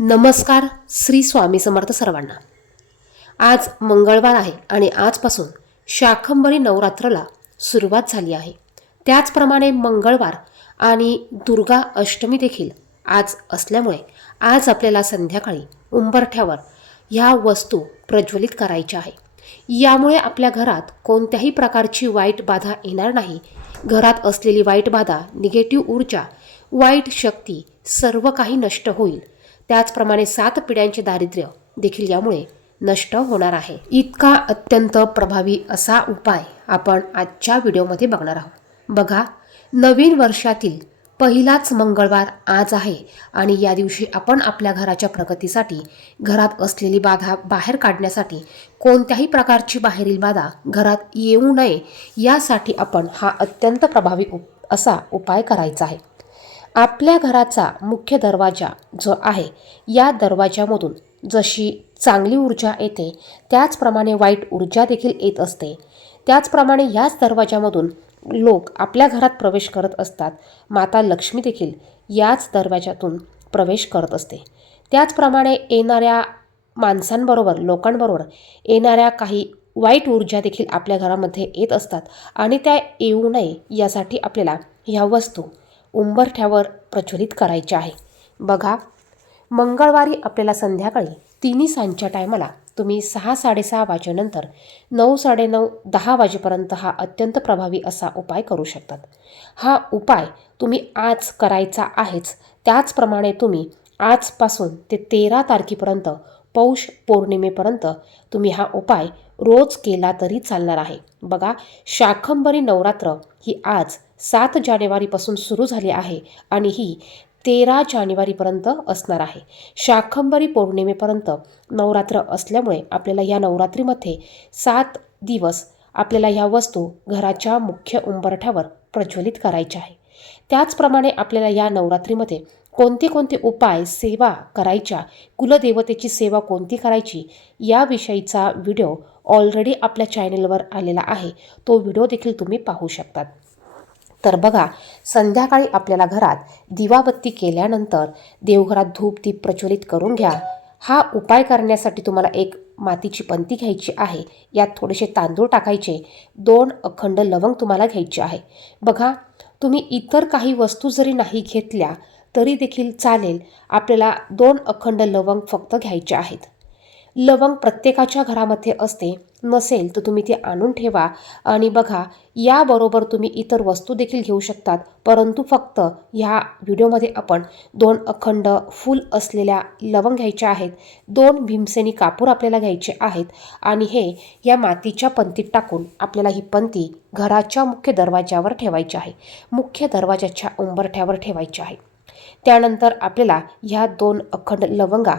नमस्कार श्री स्वामी समर्थ सर्वांना. आज मंगळवार आहे आणि आजपासून शाखंबरी नवरात्राला सुरुवात झाली आहे. त्याचप्रमाणे मंगळवार आणि दुर्गा अष्टमी देखील आज असल्यामुळे आज आपल्याला संध्याकाळी उंबरठ्यावर ह्या वस्तू प्रज्वलित करायच्या आहे. यामुळे आपल्या घरात कोणत्याही प्रकारची वाईट बाधा येणार नाही. घरात असलेली वाईट बाधा निगेटिव्ह ऊर्जा वाईट शक्ती सर्व काही नष्ट होईल. त्याचप्रमाणे सात पिढ्यांचे दारिद्र्य देखील यामुळे नष्ट होणार आहे. इतका अत्यंत प्रभावी असा उपाय आपण आजच्या व्हिडिओमध्ये बघणार आहोत. बघा नवीन वर्षातील पहिलाच मंगळवार आज आहे आणि या दिवशी आपण आपल्या घराच्या प्रगतीसाठी घरात असलेली बाधा बाहेर काढण्यासाठी कोणत्याही प्रकारची बाहेरील बाधा घरात येऊ नये यासाठी आपण हा अत्यंत प्रभावी उप असा उपाय करायचा आहे. आपल्या घराचा मुख्य दरवाजा जो आहे या दरवाजामधून जशी चांगली ऊर्जा येते त्याचप्रमाणे वाईट ऊर्जा देखील येत असते. त्याचप्रमाणे याच दरवाजामधून लोक आपल्या घरात प्रवेश करत असतात. माता लक्ष्मी देखील याच दरवाजातून प्रवेश करत असते. त्याचप्रमाणे येणाऱ्या माणसांबरोबर लोकांबरोबर येणाऱ्या काही वाईट ऊर्जा देखील आपल्या घरामध्ये येत असतात आणि त्या येऊ नये यासाठी आपल्याला ह्या वस्तू उंबरठ्यावर प्रज्वलित करायचे आहे. बघा मंगळवारी आपल्याला संध्याकाळी तिन्ही सांजच्या टायमाला तुम्ही सहा साडेसहा वाजेनंतर नऊ साडेनऊ दहा वाजेपर्यंत हा अत्यंत प्रभावी असा उपाय करू शकतात. हा उपाय तुम्ही आज करायचा आहेच. त्याचप्रमाणे तुम्ही आजपासून ते तेरा तारखेपर्यंत पौष पौर्णिमेपर्यंत तुम्ही हा उपाय रोज केला तरी चालणार आहे. बघा शाखंबरी नवरात्र ही आज सात जानेवारीपासून सुरू झाली आहे आणि ही तेरा जानेवारीपर्यंत असणार आहे. शाखंबरी पौर्णिमेपर्यंत नवरात्र असल्यामुळे आपल्याला या नवरात्रीमध्ये सात दिवस आपल्याला ह्या वस्तू घराच्या मुख्य उंबरठ्यावर प्रज्वलित करायच्या आहे. त्याचप्रमाणे आपल्याला या नवरात्रीमध्ये कोणते कोणते उपाय सेवा करायच्या कुलदेवतेची सेवा कोणती करायची याविषयीचा व्हिडिओ ऑलरेडी आपल्या चॅनलवर आलेला आहे. तो व्हिडिओ देखील तुम्ही पाहू शकतात. तर बघा संध्याकाळी आपल्याला घरात दिवाबत्ती केल्यानंतर देवघरात धूप दीप प्रज्वलित करून घ्या. हा उपाय करण्यासाठी तुम्हाला एक मातीची पंती घ्यायची आहे. यात थोडेसे तांदूळ टाकायचे. दोन अखंड लवंग तुम्हाला घ्यायचे आहे. बघा तुम्ही इतर काही वस्तू जरी नाही घेतल्या तरी देखील चालेल. आपल्याला दोन अखंड लवंग फक्त घ्यायचे आहेत. लवंग प्रत्येकाच्या घरामध्ये असते नसेल तर तुम्ही ते आणून ठेवा. आणि बघा याबरोबर तुम्ही इतर वस्तू देखील घेऊ शकतात. परंतु फक्त ह्या व्हिडिओमध्ये आपण दोन अखंड फूल असलेल्या लवंग घ्यायच्या आहेत. दोन भीमसेनी कापूर आपल्याला घ्यायचे आहेत. आणि हे या मातीच्या पंतीत टाकून आपल्याला ही पंती घराच्या मुख्य दरवाज्यावर ठेवायची आहे. मुख्य दरवाजाच्या उंबरठ्यावर ठेवायची आहे. त्यानंतर आपल्याला ह्या दोन अखंड लवंगा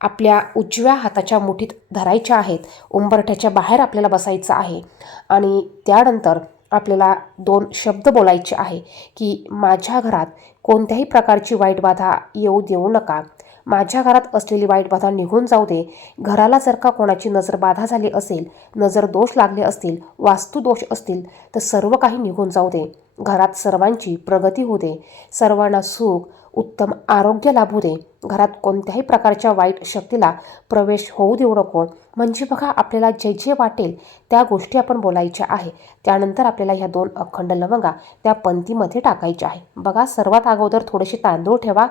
आपल्या उजव्या हाताच्या मुठीत धरायच्या आहेत. उंबरठ्याच्या बाहेर आपल्याला बसायचं आहे. आणि त्यानंतर आपल्याला दोन शब्द बोलायचे आहे की माझ्या घरात कोणत्याही प्रकारची वाईट बाधा येऊ देऊ नका. माझ्या घरात असलेली वाईट बाधा निघून जाऊ दे. घराला जर का कोणाची नजर बाधा झाली असेल नजर दोष लागले असतील वास्तू दोष असतील तर सर्व काही निघून जाऊ दे. घरात सर्वांची प्रगती होऊ दे. सर्वांना सुख उत्तम आरोग्य लाभू दे. घरात कोणत्याही प्रकारच्या वाईट शक्तीला प्रवेश होऊ देऊ नको. म्हणजे बघा आपल्याला जे जे वाटेल त्या गोष्टी आपण बोलायच्या आहे. त्यानंतर आपल्याला ह्या दोन अखंड लवंगा त्या पंथीमध्ये टाकायच्या आहे. बघा सर्वात अगोदर थोडेसे तांदूळ ठेवा.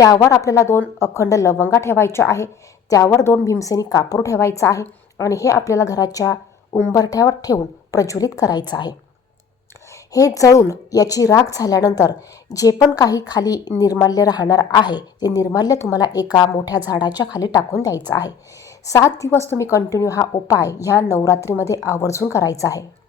त्यावर आपल्याला दोन अखंड लवंगा ठेवायच्या आहे. त्यावर दोन भीमसेनी कापूर ठेवायचा आहे आणि हे आपल्याला घराच्या उंबरठ्यावर ठेवून प्रज्वलित करायचं आहे. हे जळून याची राख झाल्यानंतर जे पण काही खाली निर्माल्य राहणार आहे ते निर्माल्य तुम्हाला एका मोठ्या झाडाच्या खाली टाकून द्यायचं आहे. सात दिवस तुम्ही कंटिन्यू हा उपाय ह्या नवरात्रीमध्ये आवर्जून करायचा आहे.